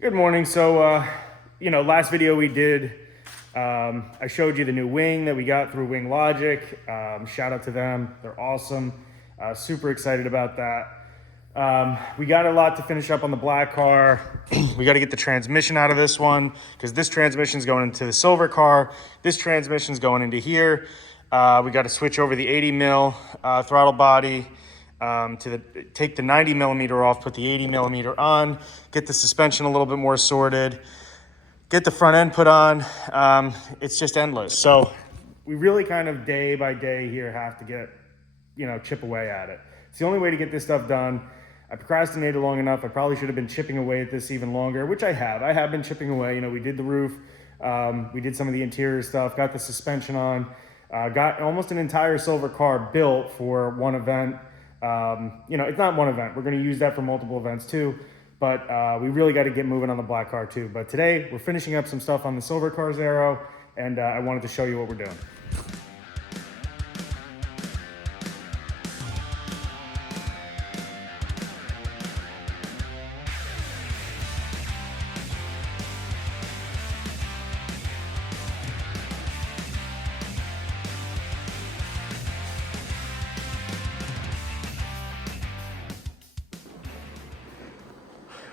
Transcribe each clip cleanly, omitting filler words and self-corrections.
Good morning. So, last video we did, I showed you the new wing that we got through Wing Logic. Shout out to them. They're awesome. Super excited about that. We got a lot to finish up on the black car. We got to get the transmission out of this one because this transmission is going into the silver car. This transmission is going into here. We got to switch over the 80 mil throttle body. Take the 90 millimeter off, put the 80 millimeter on, get the suspension a little bit more sorted, get the front end put on. It's just endless. So we really kind of day by day here have to get, chip away at it. It's the only way to get this stuff done. I procrastinated long enough. I probably should have been chipping away at this even longer, which I have. I have been chipping away. We did the roof. We did some of the interior stuff, got the suspension on, got almost an entire silver car built for one event. It's not one event. We're going to use that for multiple events too, but we really got to get moving on the black car too. But today we're finishing up some stuff on the silver cars Aero, and I wanted to show you what we're doing.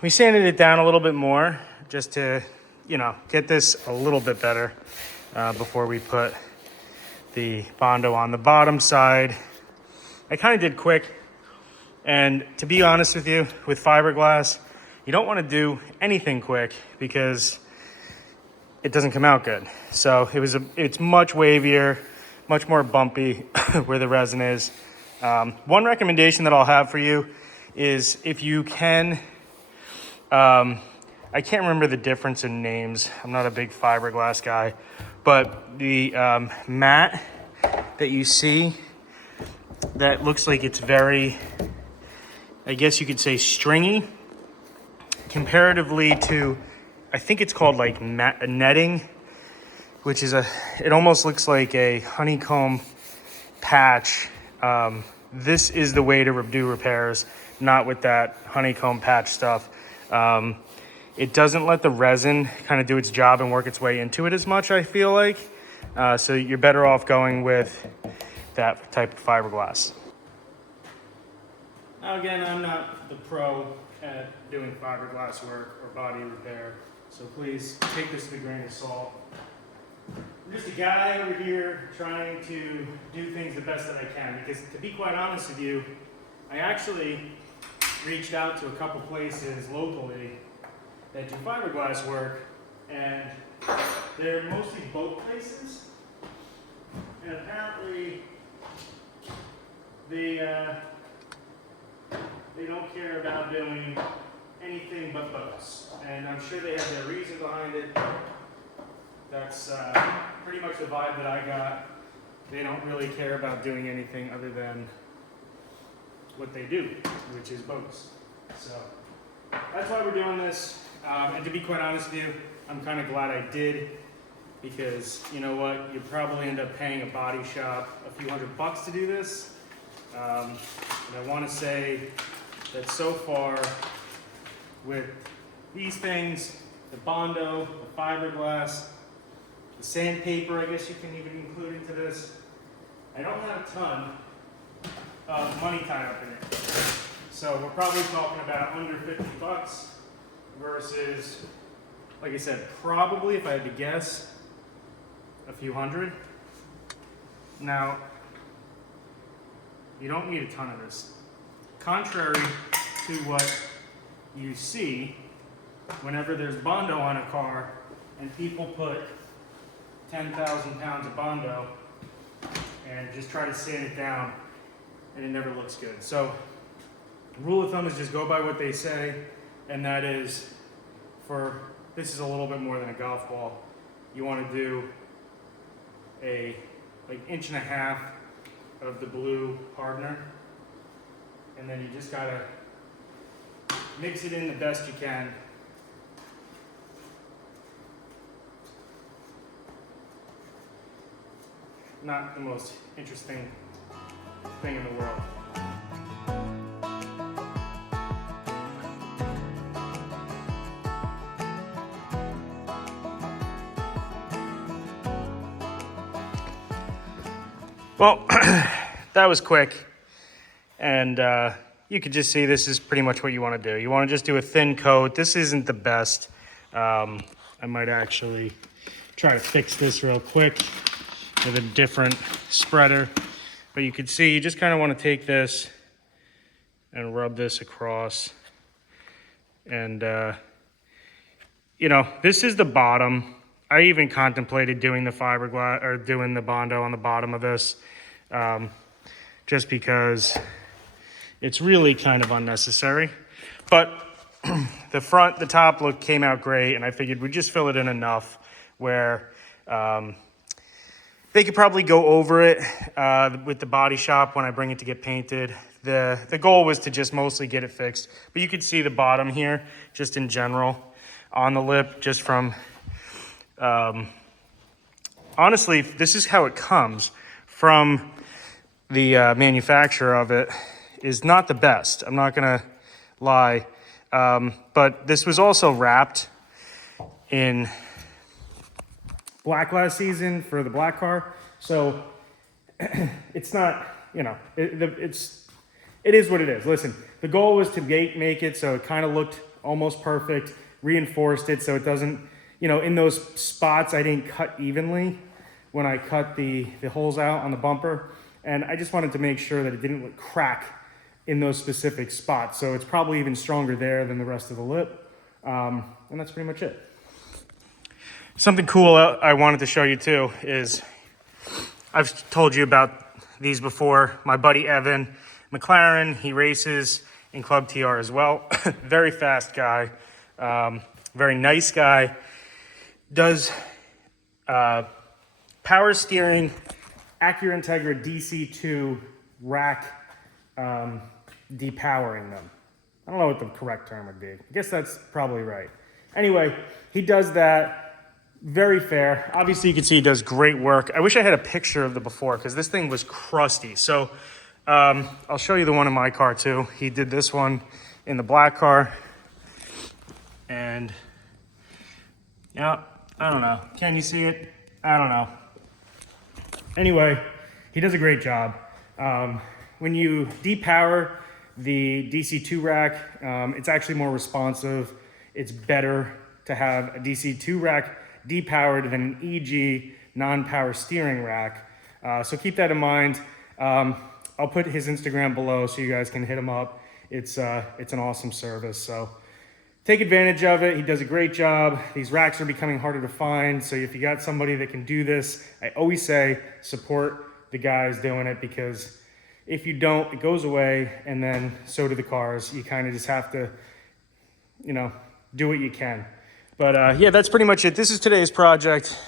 We sanded it down a little bit more just to, get this a little bit better before we put the Bondo on the bottom side. I kind of did quick. And to be honest with you, with fiberglass, you don't want to do anything quick because it doesn't come out good. So it's much wavier, much more bumpy where the resin is. One recommendation that I'll have for you is if you can, I can't remember the difference in names. I'm not a big fiberglass guy, but the mat that you see that looks like it's very, I guess you could say stringy, comparatively to, I think it's called like netting, which is it almost looks like a honeycomb patch. This is the way to do repairs, not with that honeycomb patch stuff. It doesn't let the resin kind of do its job and work its way into it as much, I feel like. So you're better off going with that type of fiberglass. Now again, I'm not the pro at doing fiberglass work or body repair, so please take this with a grain of salt. I'm just a guy over here trying to do things the best that I can, because to be quite honest with you, I actually reached out to a couple places locally that do fiberglass work, and they're mostly boat places, and apparently they don't care about doing anything but boats, and I'm sure they have their reason behind it. That's pretty much the vibe that I got. They don't really care about doing anything other than what they do, which is boats. So that's why we're doing this. And to be quite honest with you, I'm kind of glad I did, because you know what? You probably end up paying a body shop a few $100 to do this. And I want to say that so far with these things, the Bondo, the fiberglass, the sandpaper, I guess you can even include into this, I don't have a ton of money tied up in it. So we're probably talking about under $50 versus, like I said, probably, if I had to guess, a few hundred. Now, you don't need a ton of this. Contrary to what you see whenever there's Bondo on a car and people put 10,000 pounds of Bondo and just try to sand it down, and it never looks good. So rule of thumb is just go by what they say, and that is, this is a little bit more than a golf ball. You want to do a like 1.5 inches of the blue hardener, and then you just gotta mix it in the best you can. Not the most interesting thing in the world. Well, that was quick. And you could just see this is pretty much what you want to do. You want to just do a thin coat. This isn't the best. I might actually try to fix this real quick with a different spreader. But you can see, you just kind of want to take this and rub this across. And, you know, this is the bottom. I even contemplated doing the fiberglass or doing the Bondo on the bottom of this, just because it's really kind of unnecessary. But the top look came out great, and I figured we'd just fill it in enough where they could probably go over it with the body shop when I bring it to get painted. The goal was to just mostly get it fixed, but you could see the bottom here, just in general, on the lip, just from, honestly, this is how it comes from the manufacturer of it, is not the best. I'm not gonna lie, but this was also wrapped in black last season for the black car, so it's not, you know, it is what it is. Listen, the goal was to make it so it kind of looked almost perfect, reinforced it so it doesn't, you know, in those spots I didn't cut evenly when I cut the holes out on the bumper, and I just wanted to make sure that it didn't crack in those specific spots. So it's probably even stronger there than the rest of the lip, and that's pretty much it. Something cool I wanted to show you too is, I've told you about these before. My buddy Evan McLaren, he races in Club TR as well. Very fast guy, very nice guy. Does power steering, Acura Integra DC2 rack depowering them. I don't know what the correct term would be. I guess that's probably right. Anyway, he does that. Very fair. Obviously, you can see he does great work. I wish I had a picture of the before because this thing was crusty. So I'll show you the one in my car too. He did this one in the black car. And yeah, I don't know. Can you see it? I don't know. Anyway, he does a great job. When you depower the DC2 rack, it's actually more responsive. It's better to have a DC2 rack depowered than an EG non-power steering rack. So keep that in mind. I'll put his Instagram below so you guys can hit him up. It's an awesome service. So take advantage of it. He does a great job. These racks are becoming harder to find. So if you got somebody that can do this, I always say support the guys doing it, because if you don't, it goes away, and then so do the cars. You kind of just have to, you know, do what you can. But yeah, that's pretty much it. This is today's project.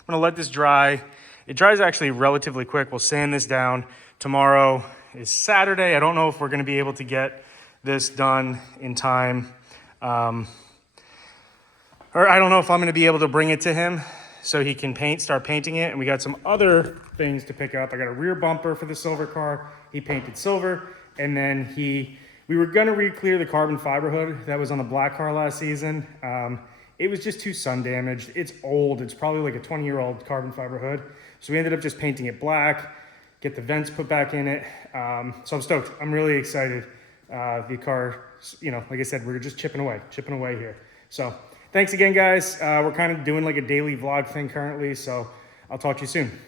I'm gonna let this dry. It dries actually relatively quick. We'll sand this down. Tomorrow is Saturday. I don't know if we're gonna be able to get this done in time. Or I don't know if I'm gonna be able to bring it to him so he can start painting it. And we got some other things to pick up. I got a rear bumper for the silver car. He painted silver. And then we were gonna re-clear the carbon fiber hood that was on the black car last season. It was just too sun damaged. It's old. It's probably like a 20-year-old carbon fiber hood. So we ended up just painting it black, get the vents put back in it. So I'm stoked. I'm really excited. The car, you know, like I said, we're just chipping away here. So thanks again, guys. We're kind of doing like a daily vlog thing currently. So I'll talk to you soon.